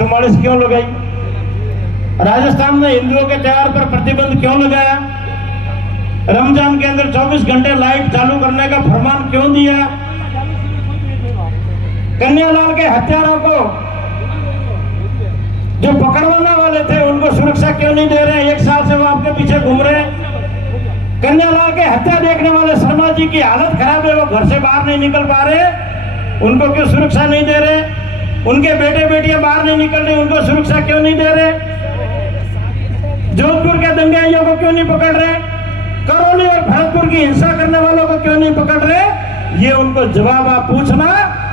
444 क्यों लगाई? राजस्थान में हिंदुओं के त्योहार पर प्रतिबंध क्यों लगाया? रमजान के अंदर 24 घंटे लाइट चालू करने का फरमान क्यों दिया? कन्यालाल के हत्यारों को जो पकड़वाने वाले थे उनको सुरक्षा क्यों नहीं दे रहे? 1 साल से वो आपके पीछे घूम रहे हैं। कन्यालाल के हत्या देखने वाले शर्मा जी की हालत खराब है, वो घर से बाहर नहीं निकल पा रहे, उनको क्यों सुरक्षा नहीं दे रहे? उनके बेटे बेटियां बाहर नहीं निकल रहे, उनको सुरक्षा क्यों नहीं दे रहे? जोधपुर के दंगाइयों को क्यों नहीं पकड़ रहे? करौली और भरतपुर की हिंसा करने वालों को क्यों नहीं पकड़ रहे? ये उनको जवाब आप पूछना,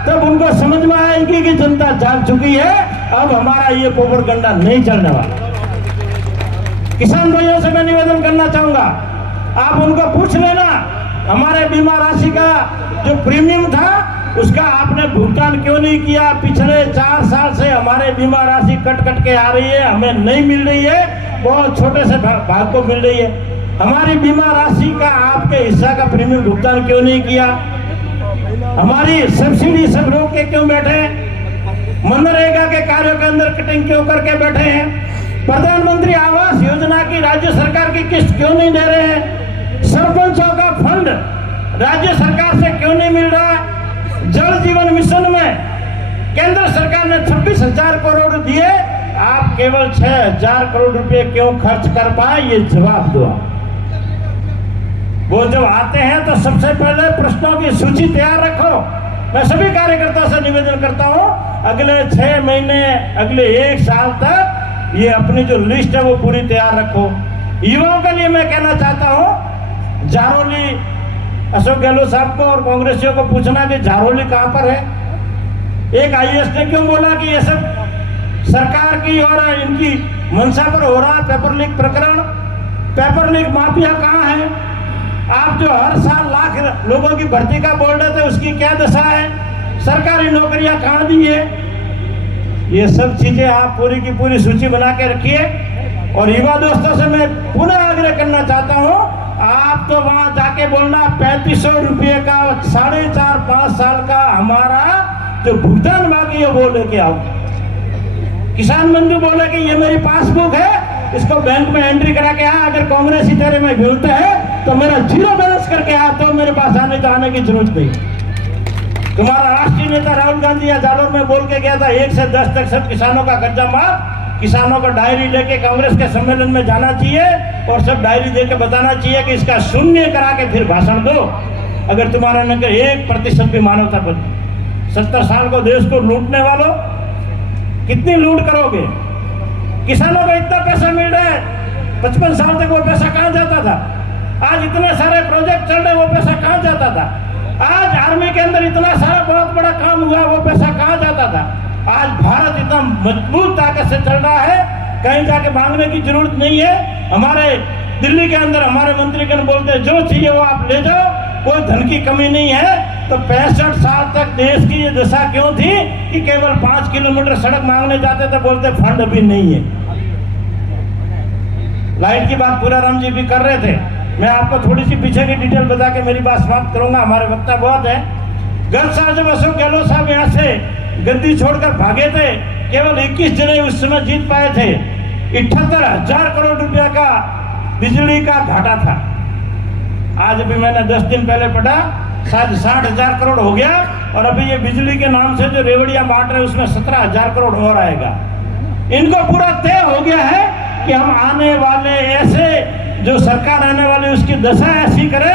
तब उनको समझ में आएगी कि जनता जाग चुकी है, अब हमारा ये प्रोपेगेंडा नहीं चलने वाला। किसान भाइयों से मैं निवेदन करना चाहूंगा, आप उनको पूछ लेना, हमारे बीमा राशि का जो प्रीमियम था उसका आपने भुगतान क्यों नहीं किया? पिछले 4 साल से हमारे बीमा राशि कट कट के आ रही है, हमें नहीं मिल रही है, बहुत छोटे से भाग को मिल रही है। हमारी बीमा राशि का आपके हिस्सा का प्रीमियम भुगतान क्यों नहीं किया? हमारी सब्सिडी सब रोक के क्यों बैठे? मनरेगा के कार्यों के अंदर कटिंग क्यों करके बैठे हैं? प्रधानमंत्री आवास योजना की राज्य सरकार की किस्त क्यों नहीं दे रहे हैं? सरपंचों का फंड राज्य सरकार से क्यों नहीं मिल रहा? जल जीवन मिशन में केंद्र सरकार ने 26,000 करोड़ दिए, आप केवल 6,000 करोड़ रुपए क्यों खर्च कर पाए? ये जवाब दो। वो जब आते हैं तो सबसे पहले प्रश्नों की सूची तैयार रखो। मैं सभी कार्यकर्ताओं से निवेदन करता हूं, अगले 6 महीने, अगले 1 साल तक ये अपनी जो लिस्ट है वो पूरी तैयार रखो। युवाओं के लिए मैं कहना चाहता हूं, जारोली अशोक गहलोत साहब को और कांग्रेसियों को पूछना कि जारोली कहां पर है? एक आईएएस ने क्यों बोला कि ये सब सरकार की और इनकी मंशा पर हो रहा पेपर लीक प्रकरण? पेपर लीक माफिया कहां है? आप जो हर साल लाख लोगों की भर्ती का बोल रहे थे, उसकी क्या दशा है? सरकारी नौकरियां कहां दी है? ये सब चीजें आप पूरी की पूरी सूची बना के रखिए। और युवा दोस्तों से मैं पुनः आग्रह करना चाहता हूं, आप तो वहां जाके बोलना 3500 रुपये का 4.5-5 साल का हमारा जो भुगतान बाकी है वो लेके आओ। किसान बंधु बोले कि ये मेरी पासबुक है, इसको बैंक में एंट्री करा के आ, अगर कांग्रेस इस तरह में बोलते हैं तो मेरा जीरो बैलेंस करके आ, तो मेरे पास आने की जरूरत नहीं। तुम्हारा राष्ट्रीय नेता राहुल गांधी या जालोर में बोल के गया था 1 से 10 तक सब किसानों का कर्जा माफ। किसानों को डायरी लेके कांग्रेस के सम्मेलन में जाना चाहिए और सब डायरी देके बताना चाहिए कि इसका शून्य करा के फिर भाषण दो। अगर तुम्हारा न 1% भी मानवता बनी। 70 साल को देश को लूटने वालों, कितनी लूट करोगे? किसानों को इतना पैसा मिल रहा है, 55 साल तक वो पैसा कहां जाता था? आज इतने सारे प्रोजेक्ट चल रहे, वो पैसा कहां जाता था? आज आर्मी के अंदर इतना सारा बहुत बड़ा काम हुआ, वो पैसा कहां जाता था? आज भारत इतना मजबूत ताकत से चल रहा है, कहीं जाके मांगने की जरूरत नहीं है। हमारे दिल्ली के अंदर हमारे मंत्रीगण बोलते हैं जो चाहिए वो आप ले जाओ, कोई धन की कमी नहीं है। तो 65 साल तक देश की ये दशा क्यों थी कि केवल 5 किलोमीटर सड़क मांगने जाते थे, बोलते फंड अभी नहीं है। लाइट की बात पूरा राम जी भी कर रहे थे, मैं आपको थोड़ी सी पीछे की डिटेल बता के मेरी बात समाप्त करूंगा, हमारे वक्ता बहुत है। गत साल जब अशोक गहलोत साहब यहाँ से गद्दी छोड़कर भागे थे, केवल 21 जने उस समय जीत पाए थे। 78,000 करोड़ रुपया का बिजली का घाटा था। आज अभी मैंने 10 दिन पहले पढ़ा, शायद 60,000 करोड़ हो गया, और अभी ये बिजली के नाम से जो रेवड़ियां बांट रहे उसमें 17,000 करोड़ और आएगा। इनको पूरा तय हो गया है कि हम आने वाले ऐसे जो सरकार आने वाली उसकी दशा ऐसी करे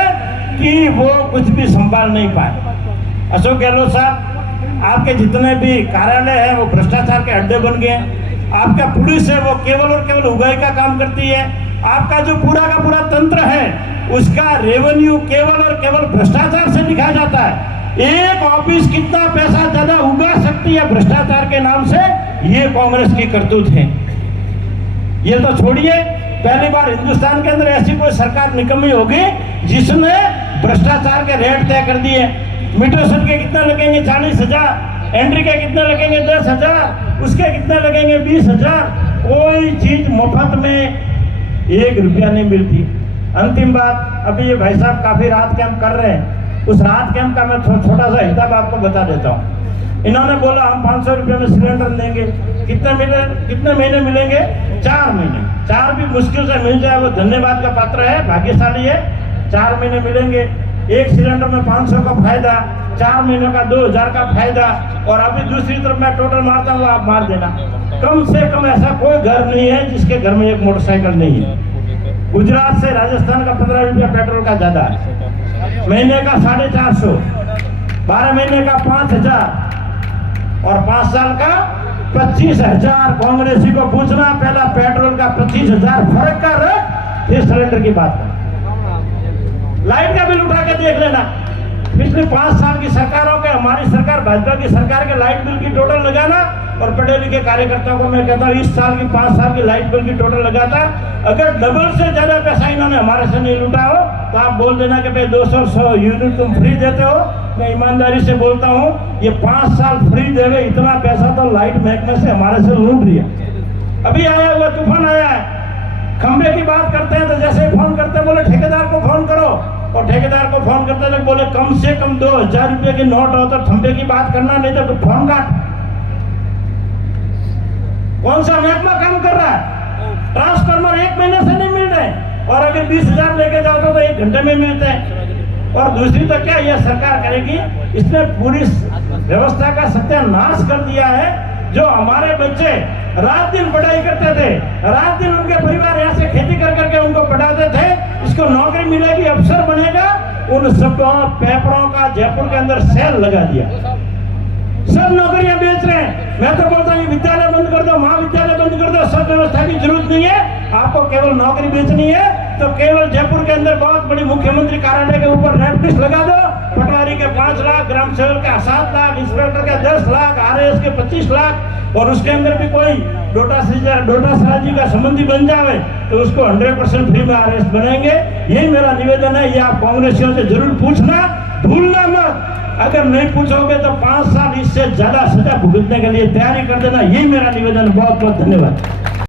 कि वो कुछ भी संभाल नहीं पाए। अशोक गहलोत साहब, आपके जितने भी कार्यालय हैं वो भ्रष्टाचार के अड्डे बन गए हैं। आपका पुलिस है वो केवल और केवल उगाई का काम करती है। आपका जो पूरा का पूरा तंत्र है उसका रेवेन्यू केवल और केवल भ्रष्टाचार से दिखाया जाता है। एक ऑफिस कितना पैसा ज्यादा उगा सकती है भ्रष्टाचार के नाम से, ये कांग्रेस की करतूत है। ये तो छोड़िए, पहली बार हिंदुस्तान के अंदर ऐसी कोई सरकार निकम्मी होगी जिसने भ्रष्टाचार के रेट तय कर दिए। मीटर के कितने लगेंगे 40,000, एंट्री के कितने लगेंगे 10,000, उसके कितने लगेंगे 20,000। कोई चीज मुफ्त में 1 रुपया नहीं मिलती। अंतिम बात, अभी ये भाई साहब काफी रात कैंप कर रहे हैं, उस रात कैंप का मैं छोटा सा हिसाब आपको बता देता हूँ। इन्होंने बोला हम 500 रुपये में सिलेंडर देंगे, कितने महीने मिलेंगे? 4 महीने। 4 भी मुश्किल से मिल जाए वो धन्यवाद का पात्र है, भाग्यशाली है। 4 महीने मिलेंगे, एक सिलेंडर में 500 का फायदा, 4 महीनों का 2000 का फायदा। और अभी दूसरी तरफ मैं टोटल मारता हूँ, आप मार देना। कम से कम ऐसा कोई घर नहीं है जिसके घर में एक मोटरसाइकिल नहीं है। गुजरात से राजस्थान का 15 रुपया पेट्रोल का ज्यादा है, महीने का 450, 12 महीने का 5000 और 5 साल का 25,000। कांग्रेसी को पूछना, पहला पेट्रोल का 25,000 फर्क कर, फिर सिलेंडर की बात कर। लाइट का बिल उठा के देख लेना, पिछले 5 साल की सरकारों के, हमारी सरकार भाजपा की सरकार के लाइट बिल की टोटल लगाना। और पढ़े लिखे कार्यकर्ताओं को मैं कहता हूँ इस साल की 5 साल की लाइट बिल की टोटल लगाता, अगर डबल से ज्यादा पैसा इन्होंने हमारे से नहीं लूटा हो तो आप बोल देना कि भाई 200 यूनिट तुम फ्री देते हो। मैं ईमानदारी से बोलता हूँ, ये 5 साल फ्री देवे, इतना पैसा तो लाइट महकमे से हमारे से लूट लिया। अभी आया हुआ तूफान आया है, खंबे की बात करते हैं तो जैसे फोन करते हैं बोले ठेकेदार को फोन करो, और ठेकेदार को फोन करते हैं बोले कम से कम 2000 रुपये की नोट हो तो खंबे की बात करना, नहीं तो फोन काट। कौन सा महकमा काम कर रहा है? ट्रांसफार्मर 1 महीने से नहीं मिल रहे, और अगर 20,000 लेके जाओ तो 1 घंटे में मिलते हैं। और दूसरी तो क्या यह सरकार करेगी, इसने पूरी व्यवस्था का सत्यानाश कर दिया है। जो हमारे बच्चे रात दिन पढ़ाई करते थे, रात दिन उनके परिवार यहाँ से खेती कर करके उनको पढ़ाते थे, इसको नौकरी मिलेगी, अफसर बनेगा, उन सब पेपरों का जयपुर के अंदर सेल लगा दिया, सब नौकरियां बेच रहे हैं। मैं तो बोलता हूँ विद्यालय बंद कर दो, महाविद्यालय बंद कर दो, सब व्यवस्था की जरूरत नहीं है। आपको केवल नौकरी बेचनी है तो केवल जयपुर के अंदर बहुत बड़ी मुख्यमंत्री कार्यालय के ऊपर रेट लिस्ट लगा दो। पटवारी के 5 लाख, ग्राम सेवक के 7 लाख, इंस्पेक्टर के 10 लाख, RAS के 25 लाख, और उसके अंदर भी कोई डोटासरा जी का संबंधी बन जाए तो उसको 100% फ्री में RAS बनाएंगे। यही मेरा निवेदन है, ये आप कांग्रेसियों से जरूर पूछना, भूलना मत। अगर नहीं पूछोगे तो 5 साल इससे ज्यादा सजा भुगतने के लिए तैयारी कर देना। यही मेरा निवेदन। बहुत बहुत धन्यवाद।